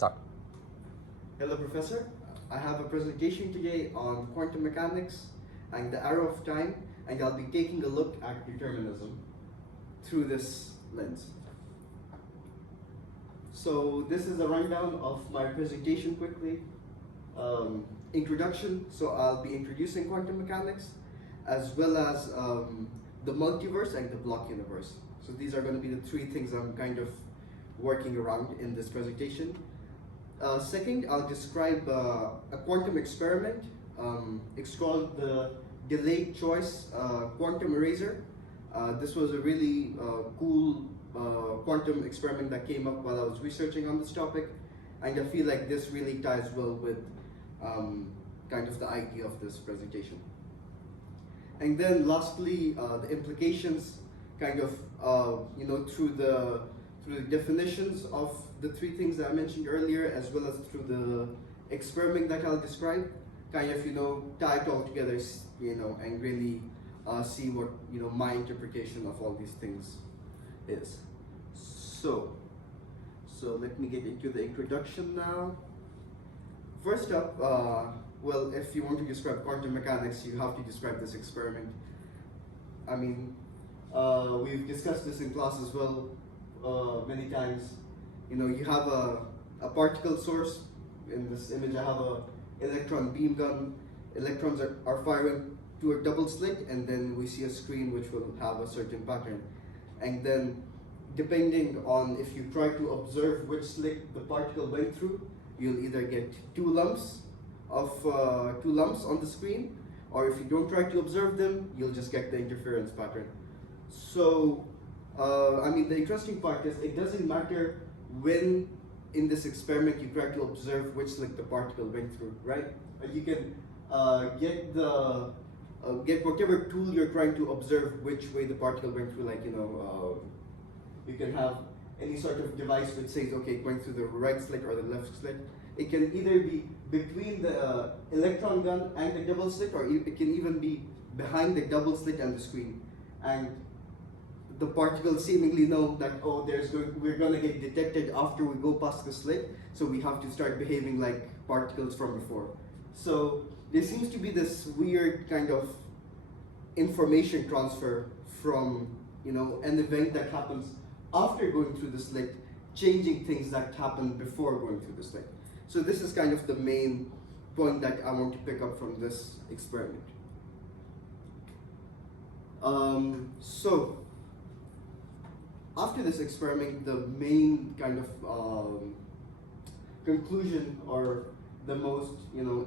start. Hello, Professor. I have a presentation today on quantum mechanics and the arrow of time, and I'll be taking a look at determinism through this lens. So this is a rundown of my presentation quickly. Introduction, so I'll be introducing quantum mechanics as well as the multiverse and the block universe. So these are going to be the three things I'm kind of working around in this presentation. Second, I'll describe a quantum experiment. It's called the delayed choice quantum eraser. This was a really cool quantum experiment that came up while I was researching on this topic, and I feel like this really ties well with kind of the idea of this presentation. And then lastly, the implications, kind of through the definitions of the three things that I mentioned earlier, as well as through the experiment that I'll describe, kind of tie it all together, and really see what my interpretation of all these things is. So let me get into the introduction now. First up, well, if you want to describe quantum mechanics, you have to describe this experiment. I mean, we've discussed this in class as well many times. You have a particle source. In this image, I have a electron beam gun. Electrons are firing to a double slit, and then we see a screen which will have a certain pattern. And then, depending on if you try to observe which slit the particle went through, you'll either get two lumps on the screen, or if you don't try to observe them, you'll just get the interference pattern. So, I mean, the interesting part is it doesn't matter when in this experiment you try to observe which slit the particle went through, right? You can get whatever tool you're trying to observe which way the particle went through, like you can have any sort of device which says, okay, going through the right slit or the left slit. It can either be between the electron gun and the double slit, or it can even be behind the double slit and the screen. And the particles seemingly know that, oh, we're going to get detected after we go past the slit, so we have to start behaving like particles from before. So there seems to be this weird kind of information transfer from an event that happens after going through the slit, changing things that happened before going through the slit. So this is kind of the main point that I want to pick up from this experiment. So after this experiment, the main kind of conclusion, or the most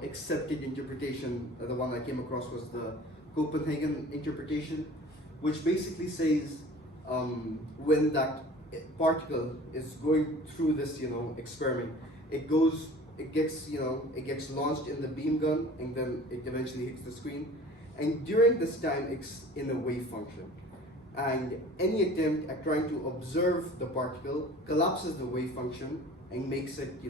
accepted interpretation, the one I came across, was the Copenhagen interpretation, which basically says when that particle is going through this experiment, it gets launched in the beam gun, and then it eventually hits the screen. And during this time, it's in a wave function. And any attempt at trying to observe the particle collapses the wave function and makes it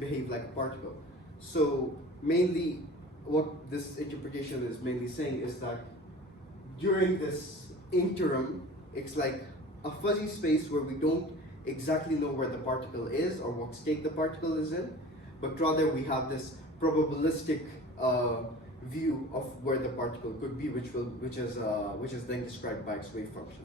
behave like a particle. So mainly, what this interpretation is mainly saying is that during this interim, it's like a fuzzy space where we don't exactly know where the particle is or what state the particle is in, but rather we have this probabilistic view of where the particle could be, which is then described by its wave function.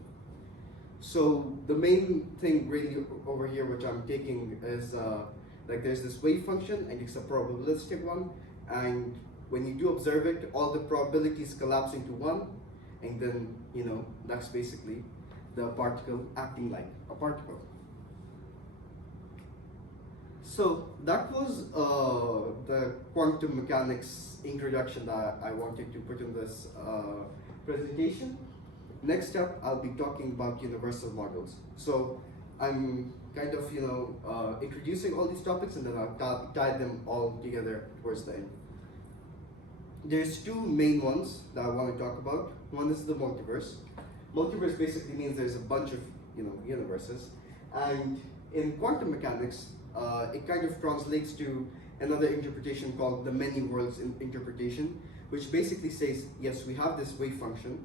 So the main thing really over here, which I'm taking, is like there's this wave function, and it's a probabilistic one, and when you do observe it, all the probabilities collapse into one, and then that's basically the particle acting like a particle. So that was the quantum mechanics introduction that I wanted to put in this presentation. Next up, I'll be talking about universal models. So I'm kind of introducing all these topics, and then I'll tie them all together towards the end. There's two main ones that I want to talk about. One is the multiverse. Multiverse basically means there's a bunch of universes, and in quantum mechanics, it kind of translates to another interpretation called the many worlds interpretation, which basically says, yes, we have this wave function,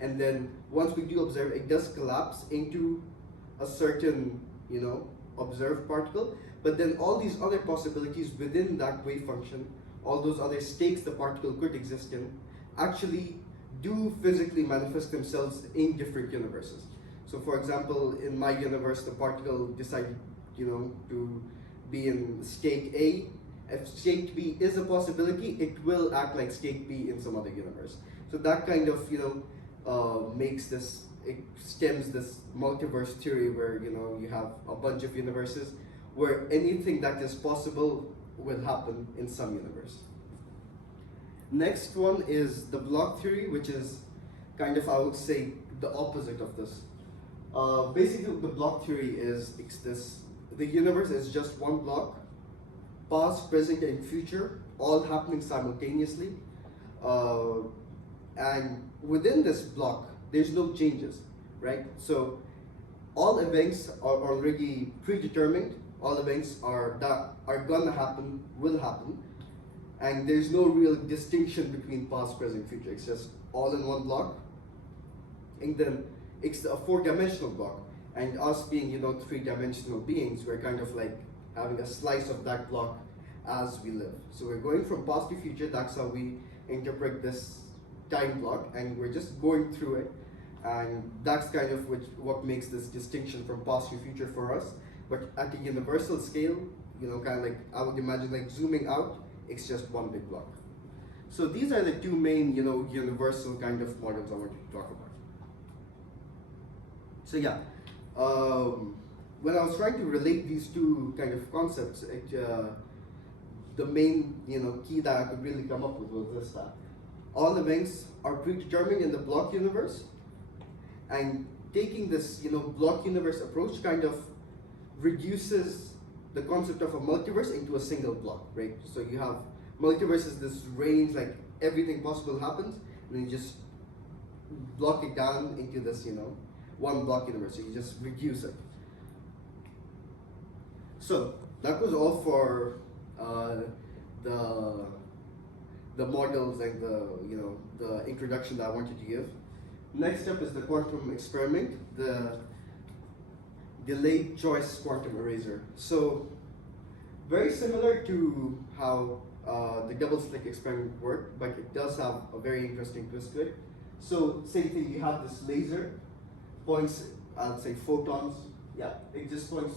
and then once we do observe, it does collapse into a certain observed particle, but then all these other possibilities within that wave function, all those other states the particle could exist in, actually do physically manifest themselves in different universes. So for example, in my universe, the particle decided, to be in state A. If state B is a possibility, it will act like state B in some other universe. So that kind of, makes this, it stems this multiverse theory where, you have a bunch of universes where anything that is possible will happen in some universe. Next one is the block theory, which is kind of, I would say, the opposite of this. Basically, the block theory is the universe is just one block, past, present, and future, all happening simultaneously. And within this block, there's no changes, right? So all events are already predetermined. All events that are gonna happen will happen, and there's no real distinction between past, present, future. It's just all in one block, and then it's a four-dimensional block. And us being, three-dimensional beings, we're kind of like having a slice of that block as we live. So we're going from past to future. That's how we interpret this time block, and we're just going through it. And that's kind of what makes this distinction from past to future for us. But at the universal scale, kind of like, I would imagine like zooming out, it's just one big block. So these are the two main, universal kind of models I wanted to talk about. So yeah, when I was trying to relate these two kind of concepts, the main, key that I could really come up with was this: that all events are predetermined in the block universe, and taking this, block universe approach kind of reduces the concept of a multiverse into a single block, right? So you have multiverse is this range, like everything possible happens, and then you just block it down into this, one block universe. So you just reduce it. So that was all for the models and the introduction that I wanted to give. Next up is the quantum experiment, the delayed choice quantum eraser. So very similar to how the double slit experiment worked, but it does have a very interesting twist to it. So same thing, you have this laser, points, I'd say photons, yeah, it just points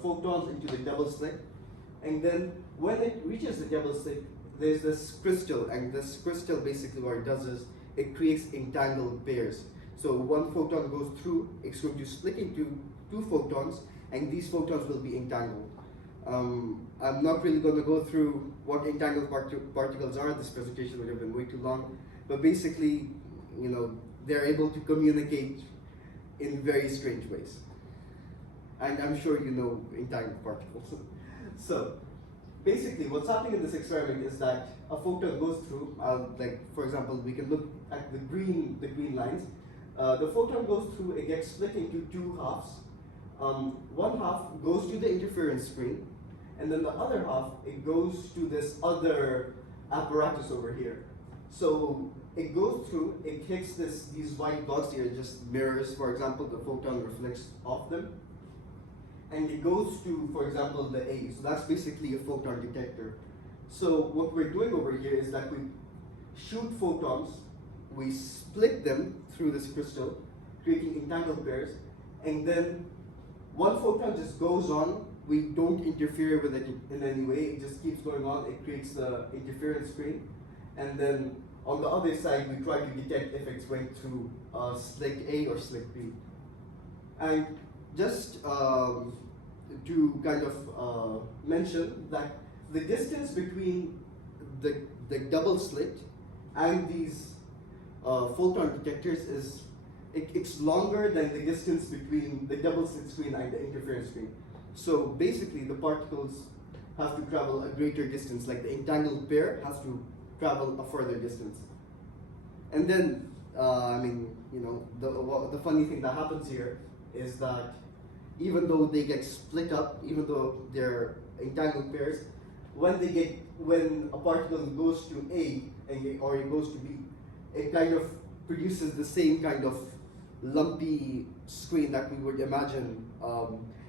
photons into the double slit, and then when it reaches the double slit, there's this crystal, and this crystal basically what it does is it creates entangled pairs. So one photon goes through, it's going to split into two photons, and these photons will be entangled. I'm not really going to go through what entangled particles are. This presentation would have been way too long, but basically, they're able to communicate in very strange ways. And I'm sure you know entangled particles. So basically what's happening in this experiment is that a photon goes through, like for example, we can look at the green lines. The photon goes through, it gets split into two halves. One half goes to the interference screen, and then the other half, it goes to this other apparatus over here. So it goes through, it hits these white blocks here, just mirrors, for example, the photon reflects off them. And it goes to, for example, the A. So that's basically a photon detector. So what we're doing over here is that we shoot photons, we split them through this crystal, creating entangled pairs, and then one photon just goes on. We don't interfere with it in any way. It just keeps going on. It creates the interference screen. And then on the other side, we try to detect if it's going through slit A or slit B. And just to kind of mention that the distance between the double slit and these photon detectors is it's longer than the distance between the double slit screen and the interference screen. So basically, the particles have to travel a greater distance, like the entangled pair has to travel a further distance. And then, the funny thing that happens here is that even though they get split up, even though they're entangled pairs, when a particle goes to A or it goes to B, it kind of produces the same kind of lumpy screen that we would imagine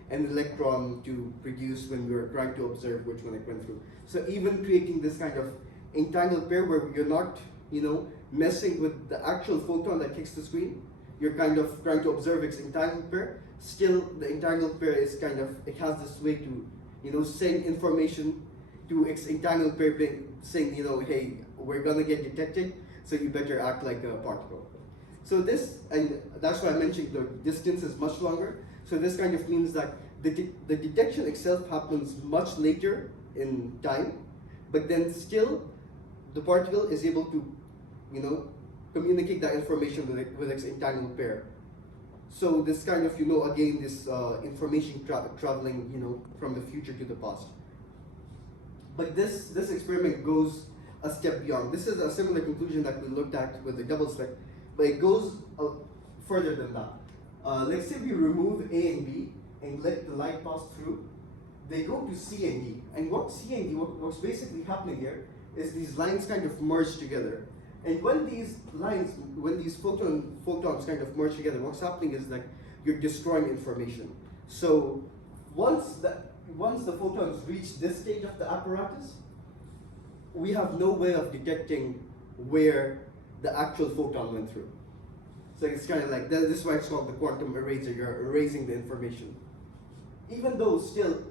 an electron to produce when we were trying to observe which one it went through. So even creating this kind of entangled pair where you're not, messing with the actual photon that hits the screen, you're kind of trying to observe its entangled pair. Still, the entangled pair is it has this way to, send information to its entangled pair, saying, hey, we're gonna get detected, so you better act like a particle. So this, and that's why I mentioned the distance is much longer. So this kind of means that the detection itself happens much later in time, but then still the particle is able to, communicate that information with its entangled pair. So this kind of, again, this information traveling, from the future to the past. But this experiment goes a step beyond. This is a similar conclusion that we looked at with the double slit, but it goes further than that. Let's say we remove A and B and let the light pass through. They go to C and D. And what's basically happening here is these lines kind of merge together. And when these photons kind of merge together, what's happening is that you're destroying information. So once the photons reach this stage of the apparatus, we have no way of detecting where the actual photon went through. So it's kind of like, this is why it's called the quantum eraser. You're erasing the information. Even though still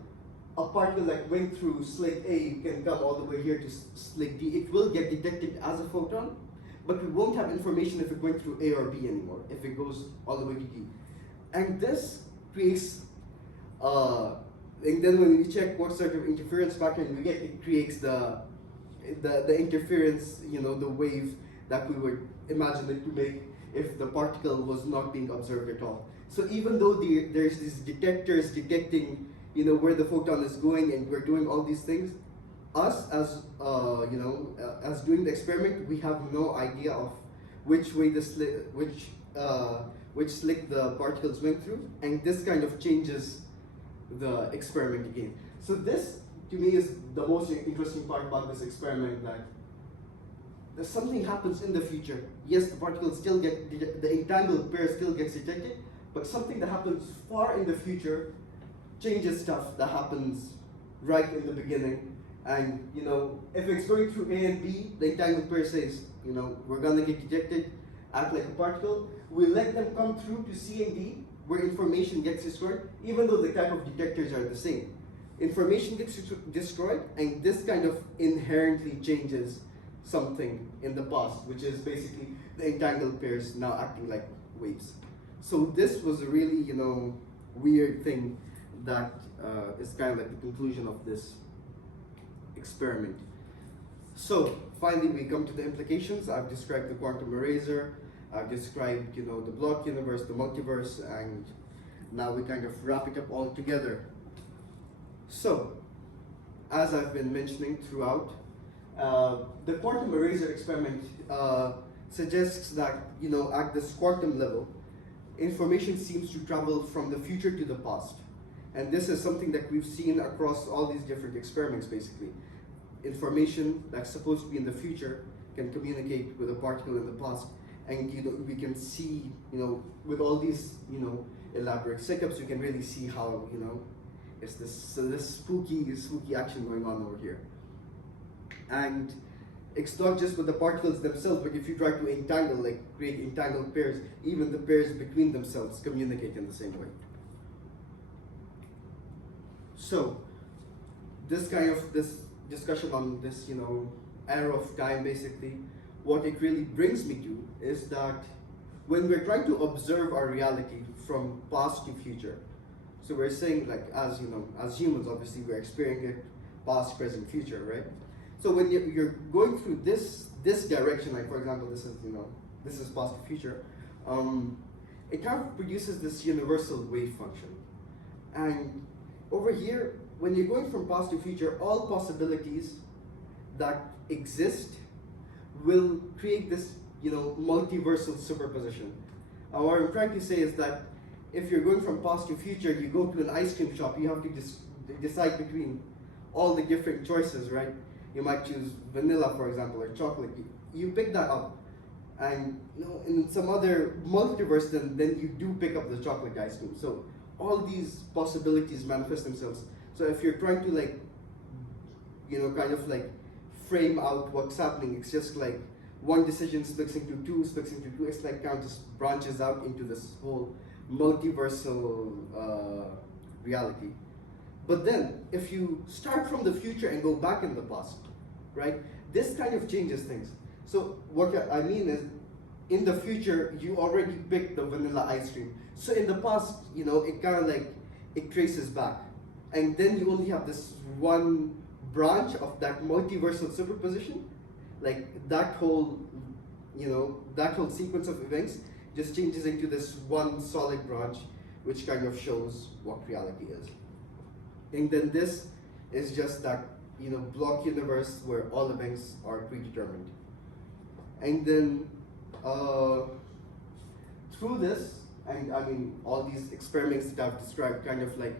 a particle that went through slit A can come all the way here to slit D, it will get detected as a photon, but we won't have information if it went through A or B anymore, if it goes all the way to D. And this creates, and then when we check what sort of interference pattern we get, it creates the interference, the wave that we would imagine it to make if the particle was not being observed at all. So even though there's these detectors detecting, where the photon is going, and we're doing all these things, us as doing the experiment, we have no idea of which way which slit the particles went through, and this kind of changes the experiment again. So this, to me, is the most interesting part about this experiment, that something happens in the future. Yes, the particles still get, the entangled pair still gets detected, but something that happens far in the future changes stuff that happens right in the beginning. And if it's going through A and B, the entangled pair says, we're gonna get detected, act like a particle. We let them come through to C and D, where information gets destroyed, even though the type of detectors are the same. Information gets destroyed, and this kind of inherently changes something in the past, which is basically the entangled pairs now acting like waves. So this was a really, weird thing that is kind of like the conclusion of this experiment. So finally, we come to the implications. I've described the quantum eraser. I've described, the block universe, the multiverse, and now we kind of wrap it up all together. So, as I've been mentioning throughout, the quantum eraser experiment suggests that, at this quantum level, information seems to travel from the future to the past. And this is something that we've seen across all these different experiments, basically. Information that's supposed to be in the future can communicate with a particle in the past. And we can see, with all these, elaborate setups, you can really see how, it's this spooky action going on over here. And it's not just with the particles themselves, but if you try to entangle, create entangled pairs, even the pairs between themselves communicate in the same way. So, this discussion on this, era of time, basically, what it really brings me to is that when we're trying to observe our reality from past to future, so we're saying, as humans, obviously, we're experiencing it past, present, future, right? So when you're going through this direction, for example, this is past to future, it kind of produces this universal wave function. And over here, when you're going from past to future, all possibilities that exist will create this, multiversal superposition. What I'm trying to say is that if you're going from past to future, you go to an ice cream shop, you have to decide between all the different choices, right? You might choose vanilla, for example, or chocolate. You pick that up, and in some other multiverse, then you do pick up the chocolate ice cream. So all these possibilities manifest themselves. So if you're trying to like, kind of like frame out what's happening, it's just like one decision splits into two, it's like kind of just branches out into this whole multiversal reality. But then, if you start from the future and go back in the past, right, this kind of changes things. So what I mean is, in the future, you already picked the vanilla ice cream. So in the past, it kind of like, it traces back. And then you only have this one branch of that multiversal superposition. Like that whole, that whole sequence of events just changes into this one solid branch, which kind of shows what reality is. And then this is just that, block universe where all events are predetermined. And then through this, and I mean, all these experiments that I've described kind of like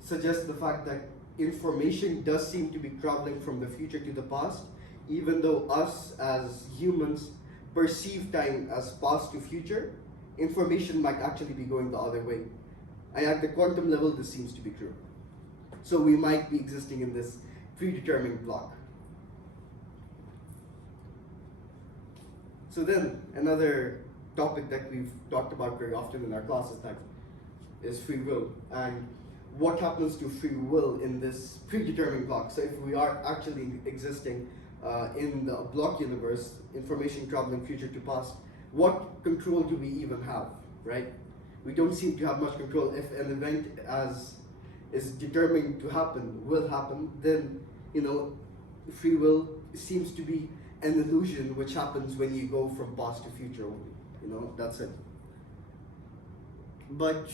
suggest the fact that information does seem to be traveling from the future to the past, even though us as humans perceive time as past to future, information might actually be going the other way. And at the quantum level, this seems to be true. So we might be existing in this predetermined block. So then, another topic that we've talked about very often in our classes is free will. And what happens to free will in this predetermined block? So if we are actually existing in the block universe, information traveling future to past, what control do we even have, right? We don't seem to have much control. If an event is determined to happen, will happen, then, free will seems to be an illusion which happens when you go from past to future only. That's it. But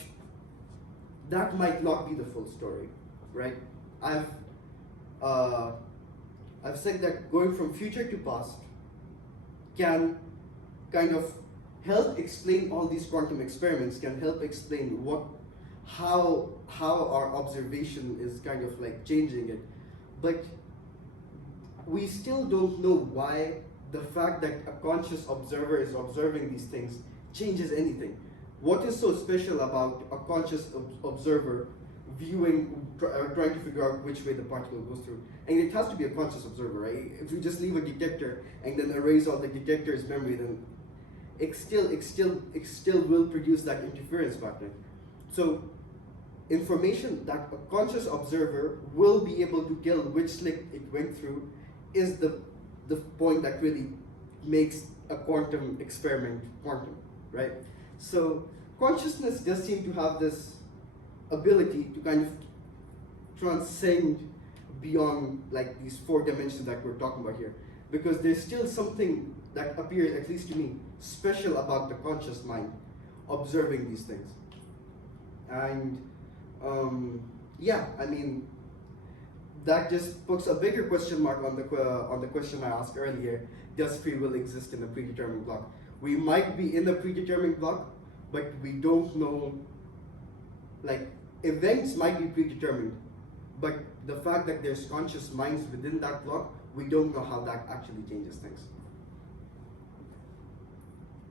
that might not be the full story, right? I've said that going from future to past can kind of help explain all these quantum experiments, can help explain how our observation is kind of like changing it. But we still don't know why the fact that a conscious observer is observing these things changes anything. What is so special about a conscious observer viewing, trying to figure out which way the particle goes through? And it has to be a conscious observer, right? If we just leave a detector and then erase all the detector's memory, then it still will produce that interference pattern. So information that a conscious observer will be able to tell which slit it went through is the point that really makes a quantum experiment quantum, right? So consciousness does seem to have this ability to kind of transcend beyond like these four dimensions that we're talking about here, because there's still something that appears, at least to me, special about the conscious mind observing these things. And yeah, I mean, that just puts a bigger question mark on the question I asked earlier: does free will exist in a predetermined block? We might be in a predetermined block, but we don't know. Like, events might be predetermined, but the fact that there's conscious minds within that block, we don't know how that actually changes things.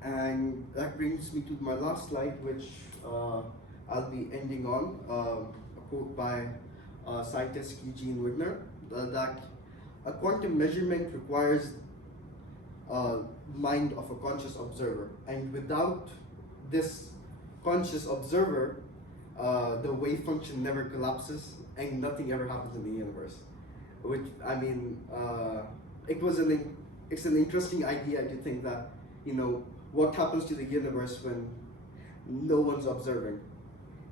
And that brings me to my last slide, which I'll be ending on a quote by scientist Eugene Wigner, that a quantum measurement requires mind of a conscious observer, and without this conscious observer, the wave function never collapses and nothing ever happens in the universe. Which, I mean, it's an interesting idea to think that, what happens to the universe when no one's observing,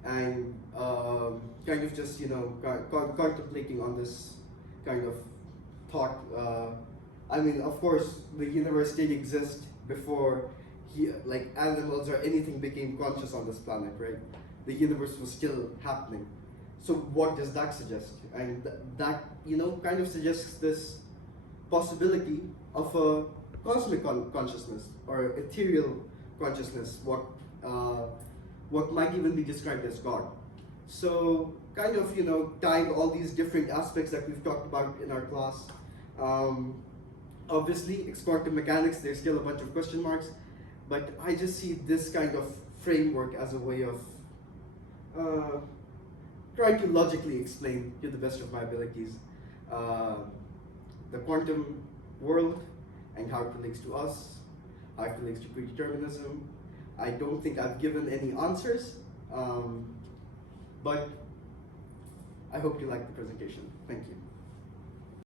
and kind of just contemplating on this kind of thought. I mean, of course, the universe did exist before like animals or anything became conscious on this planet, right? The universe was still happening. So what does that suggest? And that kind of suggests this possibility of a cosmic consciousness or ethereal consciousness, what might even be described as God. So kind of tying all these different aspects that we've talked about in our class. Obviously, it's quantum mechanics, there's still a bunch of question marks, but I just see this kind of framework as a way of try to logically explain to the best of my abilities the quantum world and how it relates to us, how it relates to predeterminism. I don't think I've given any answers, but I hope you like the presentation. Thank you.